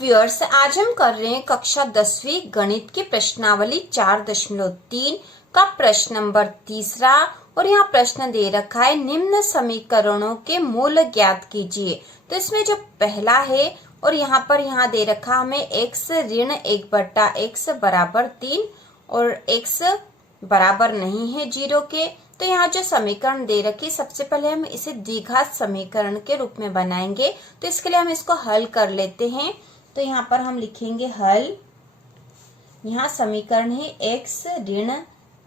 Viewers, आज हम कर रहे हैं कक्षा 10वीं गणित की प्रश्नावली 4.3 का प्रश्न नंबर 3 और यहाँ प्रश्न दे रखा है निम्न समीकरणों के मूल ज्ञात कीजिए। तो इसमें जो पहला है और यहाँ दे रखा हमें x ऋण 1/x बराबर 3 और x बराबर नहीं है 0 के। तो यहाँ जो समीकरण दे रखी सबसे पहले हम इसे द्विघात समीकरण के रूप में बनाएंगे। तो इसके लिए हम इसको हल कर लेते हैं। तो यहाँ पर हम लिखेंगे हल। यहाँ समीकरण है x ऋण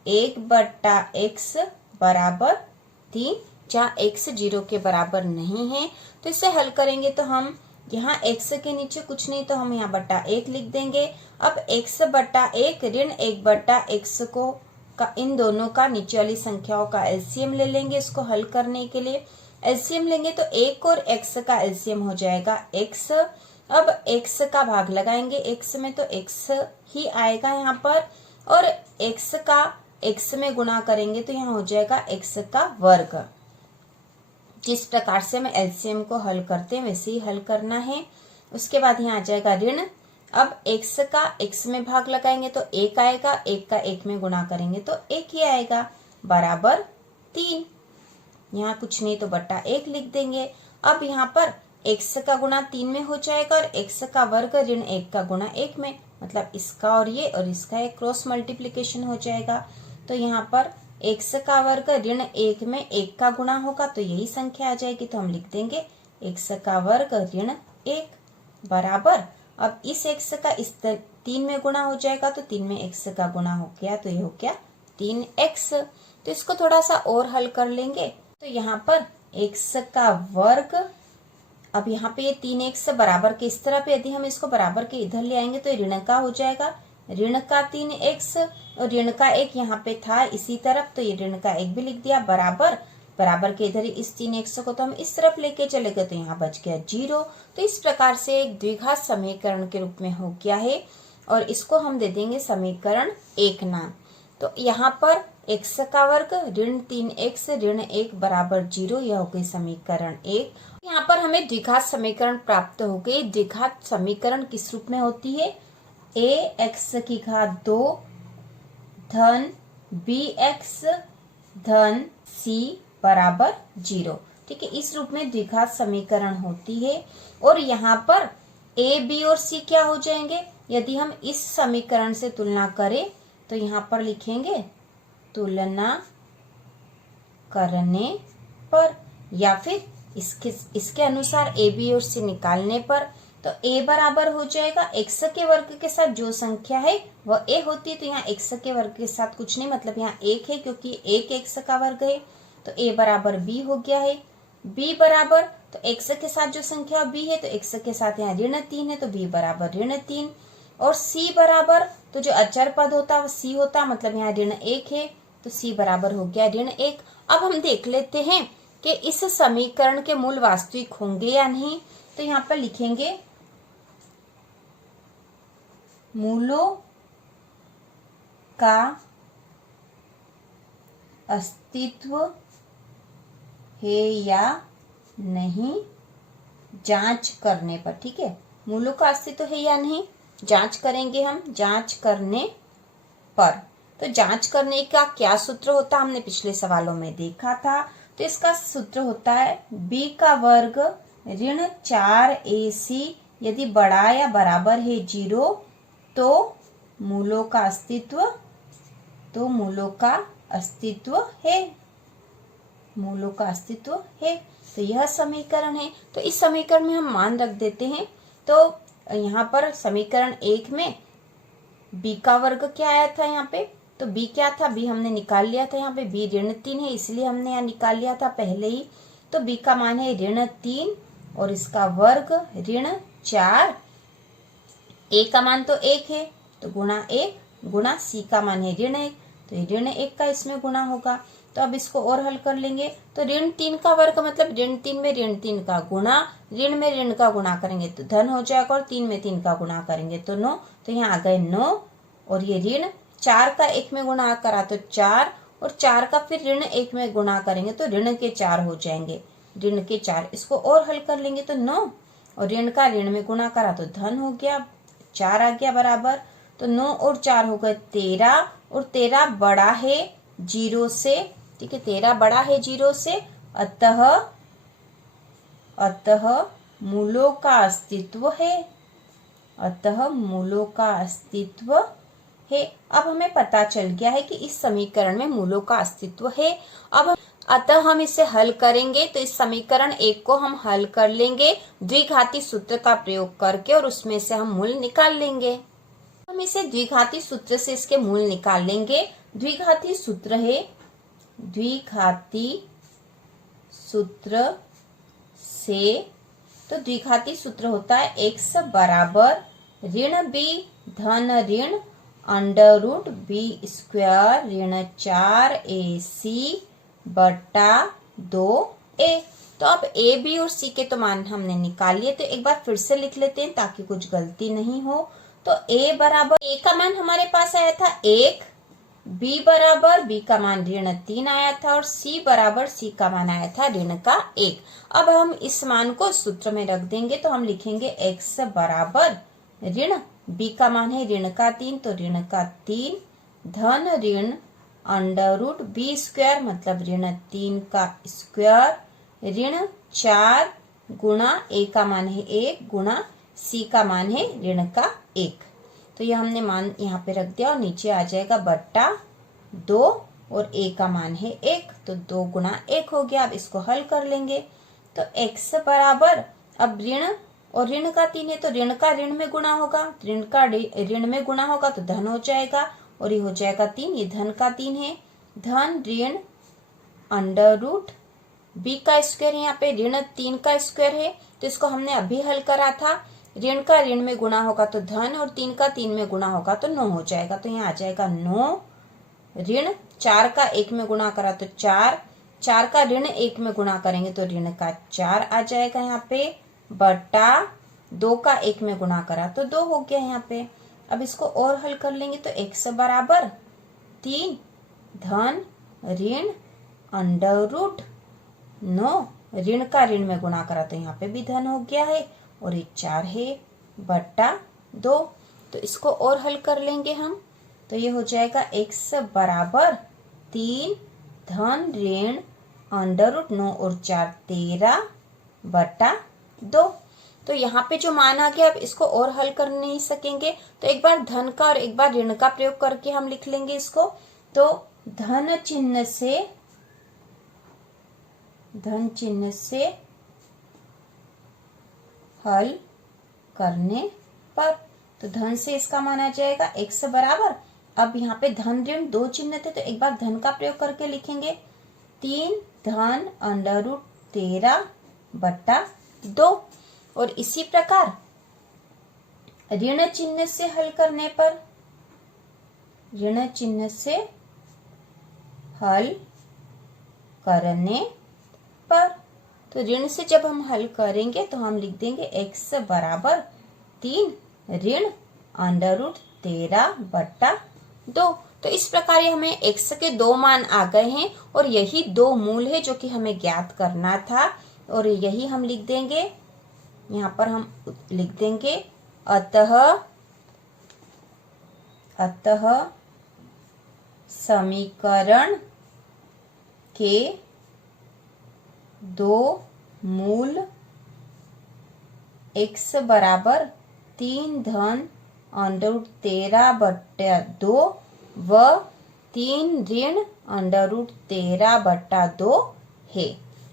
1/x बराबर 3 जहाँ x 0 के बराबर नहीं है। तो इसे हल करेंगे तो हम यहाँ x के नीचे कुछ नहीं तो हम यहाँ बटा 1 लिख देंगे। अब x/1 ऋण 1/x को इन दोनों का नीचे वाली संख्याओं का एलसीएम ले लेंगे। इसको हल करने के लिए एलसीएम लेंगे तो 1 और x का एलसीएम हो जाएगा x। अब x का भाग लगाएंगे x में तो x ही आएगा यहाँ पर, और x का x में गुणा करेंगे तो यहाँ हो जाएगा x का वर्ग। जिस प्रकार से हम एलसीएम को हल करते हैं वैसे ही हल करना है। उसके बाद यहाँ आ जाएगा ऋण। अब x का x में भाग लगाएंगे तो 1 आएगा, 1 का 1 में गुणा करेंगे तो 1 ही आएगा बराबर 3। यहाँ कुछ नहीं तो बटा 1 लिख देंगे। अब यहाँ पर x का गुणा 3 में हो जाएगा और x का वर्ग ऋण 1 का गुणा 1 में, मतलब इसका और इसका एक क्रॉस मल्टीप्लीकेशन हो जाएगा। तो यहाँ पर x का वर्ग ऋण 1 में 1 का गुणा होगा तो यही संख्या आ जाएगी। तो हम लिख देंगे x का वर्ग ऋण 1 बराबर, अब इस x का इस 3 में गुणा हो जाएगा तो 3 में x का गुणा हो गया तो ये हो गया 3x। तो इसको थोड़ा सा और हल कर लेंगे तो यहाँ पर x का वर्ग, अब यहाँ पे ये 3x बराबर के इस तरह पे यदि हम इसको बराबर के इधर ले आएंगे तो ऋण का हो जाएगा, ऋण का 3x और ऋण का 1 यहाँ पे था इसी तरफ तो ये ऋण का 1 भी लिख दिया बराबर के इधर इस 3x को तो हम इस तरफ लेके चले गए तो यहाँ बच गया 0। तो इस प्रकार से एक द्विघात समीकरण के रूप में हो गया है और इसको हम दे देंगे समीकरण 1 नाम। तो यहाँ पर x का वर्ग ऋण 3x ऋण 1 बराबर 0, यह हो गई समीकरण 1। यहाँ पर हमें द्विघात समीकरण प्राप्त हो गई। द्विघात समीकरण किस रूप में होती है? ax की घात 2 धन bx धन c बराबर 0। ठीक है, इस रूप में द्विघात समीकरण होती है। और यहाँ पर a b और c क्या हो जाएंगे? यदि हम इस समीकरण से तुलना करें तो यहाँ पर लिखेंगे तुलना करने पर, या फिर इसके अनुसार a b और c निकालने पर। तो a बराबर हो जाएगा x के वर्ग के साथ जो संख्या है वह a होती है। तो यहाँ x के वर्ग के साथ कुछ नहीं, मतलब यहाँ 1 है क्योंकि 1 x का वर्ग है। तो a बराबर b हो गया है। b बराबर तो x के साथ जो संख्या b है तो x के साथ यहाँ ऋण 3 है तो b बराबर ऋण 3। और c बराबर तो जो अचर पद होता है वह c होता, मतलब यहाँ ऋण 1 है तो c बराबर हो गया ऋण 1। अब हम देख लेते हैं कि इस समीकरण के मूल वास्तविक होंगे या नहीं। तो यहाँ पर लिखेंगे मूलों का अस्तित्व है या नहीं जांच करने पर। ठीक है, मूलों का अस्तित्व है या नहीं जांच करेंगे हम जांच करने पर। तो जांच करने का क्या सूत्र होता है हमने पिछले सवालों में देखा था। तो इसका सूत्र होता है b का वर्ग ऋण 4ac यदि बड़ा या बराबर है 0 तो मूलों का अस्तित्व है, मूलों का अस्तित्व है। तो यह समीकरण है। तो इस समीकरण में हम मान रख देते हैं। तो यहाँ पर समीकरण 1 में b का वर्ग क्या आया था यहाँ पे, तो b क्या था, b हमने निकाल लिया था। यहाँ पे b ऋण 3 है इसलिए हमने यहाँ निकाल लिया था पहले ही। तो b का मान है ऋण 3 और इसका वर्ग ऋण 4। a का मान तो 1 है तो गुणा 1 गुणा c का मान है ऋण 1 तो ये ऋण 1 का इसमें गुणा होगा। तो अब इसको और हल कर लेंगे तो ऋण 3 का वर्ग मतलब ऋण 3 में ऋण 3 का गुणा, ऋण में ऋण का गुणा करेंगे तो धन हो जाएगा और 3 में 3 का गुणा करेंगे तो 9। तो यहाँ आ गए 9 और ये ऋण 4 का 1 में गुणा करा तो 4 और 4 का फिर ऋण 1 में गुणा करेंगे तो ऋण के 4 हो जाएंगे, ऋण के 4। इसको और हल कर लेंगे तो 9 और ऋण का ऋण में गुणा करा तो धन हो गया, 4 आ गया बराबर। तो 9 और 4 हो गए 13, और 13 बड़ा है 0 से, ठीक है, 13 बड़ा है 0 से, अतः मूलों का अस्तित्व है, अतः मूलों का अस्तित्व है। अब हमें पता चल गया है कि इस समीकरण में मूलों का अस्तित्व है। अब अतः हम इसे हल करेंगे, तो इस समीकरण 1 को हम हल कर लेंगे द्विघाती सूत्र का प्रयोग करके, और उसमें से हम मूल निकाल लेंगे। हम इसे द्विघाती सूत्र से इसके मूल निकाल लेंगे। द्विघाती सूत्र है, द्विघाती सूत्र से, तो द्विघाती सूत्र होता है x बराबर ऋण b धन ऋण अंडर रूट b² ऋण 4ac बटा 2a। तो अब a, b और c के तो मान हमने निकाल लिए, तो एक बार फिर से लिख लेते हैं ताकि कुछ गलती नहीं हो। तो a बराबर, a का मान हमारे पास आया था 1, b बराबर b का मान ऋण 3 आया था, और c बराबर c का मान आया था ऋण का 1। अब हम इस मान को सूत्र में रख देंगे, तो हम लिखेंगे x बराबर ऋण b का मान है ऋण का 3, तो ऋण का 3 धन ऋण अंडर रूट b² मतलब ऋण 3 का स्क्वायर ऋण 4 गुणा a का मान है 1 गुणा c का मान है ऋण का 1। तो ये हमने मान यहाँ पे रख दिया, और नीचे आ जाएगा बट्टा 2, और a का मान है 1, तो 2 गुणा 1 हो गया। अब इसको हल कर लेंगे, तो x बराबर, अब ऋण और ऋण का 3 है, तो ऋण का ऋण में गुणा होगा, ऋण का ऋण में गुणा होगा तो धन हो जाएगा, और ये हो जाएगा 3, ये धन का 3 है, धन ऋण अंडर रूट b का स्क्वायर, यहाँ पे ऋण 3 का स्क्वायर है, तो इसको हमने अभी हल करा था। ऋण का ऋण में गुणा होगा तो धन, और 3 का 3 में गुणा होगा तो 9 हो जाएगा। तो यहाँ आ जाएगा 9 ऋण 4 का 1 में गुणा करा तो 4, 4 का ऋण 1 में गुणा करेंगे तो ऋण का 4 आ जाएगा यहाँ पे, बटा 2 का 1 में गुणा करा तो 2 हो गया यहाँ पे। अब इसको और हल कर लेंगे, तो x बराबर 3 धन ऋण अंडर रूट 9 ऋण का ऋण में गुणा करा तो यहाँ पे भी धन हो गया है, और ये 4 है बट्टा 2। तो इसको और हल कर लेंगे हम, तो ये हो जाएगा x बराबर 3 धन ऋण अंडर रूट 9 और 4 13 बट्टा 2। तो यहाँ पे जो मान आ गया, अब इसको और हल कर नहीं सकेंगे, तो एक बार धन का और एक बार ऋण का प्रयोग करके हम लिख लेंगे इसको। तो धन चिन्ह से हल करने पर, तो धन से इसका मान आ जाएगा x बराबर, अब यहाँ पे धन ऋण 2 चिन्ह थे, तो एक बार धन का प्रयोग करके लिखेंगे 3 धन अंडर रूट 13 बट्टा 2। और इसी प्रकार ऋण चिन्ह से हल करने पर, ऋण चिन्ह से हल करने पर, तो ऋण से जब हम हल करेंगे तो हम लिख देंगे x बराबर 3 ऋण अंडर रूट 13 बट्टा 2। तो इस प्रकार हमें x के 2 मान आ गए हैं, और यही 2 मूल है जो कि हमें ज्ञात करना था, और यही हम लिख देंगे। यहाँ पर हम लिख देंगे अतः समीकरण के 2 मूल x बराबर 3 धन अंडर रूट 13 बट्टा 2 व 3 ऋण अंडर रूट 13 बट्टा 2 है,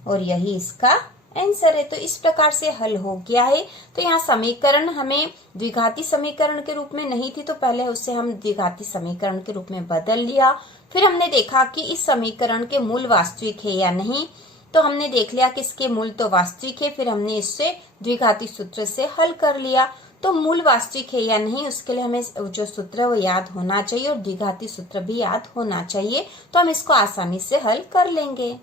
और यही इसका आंसर है। तो इस प्रकार से हल हो गया है। तो यहाँ समीकरण हमें द्विघाती समीकरण के रूप में नहीं थी, तो पहले उसे हम द्विघाती समीकरण के रूप में बदल लिया। फिर हमने देखा कि इस समीकरण के मूल वास्तविक है या नहीं, तो हमने देख लिया कि इसके मूल तो वास्तविक है, फिर हमने इससे द्विघाती सूत्र से हल कर लिया। तो मूल वास्तविक है या नहीं, उसके लिए हमें जो सूत्र है वो याद होना चाहिए, और द्विघाती सूत्र भी याद होना चाहिए, तो हम इसको आसानी से हल कर लेंगे।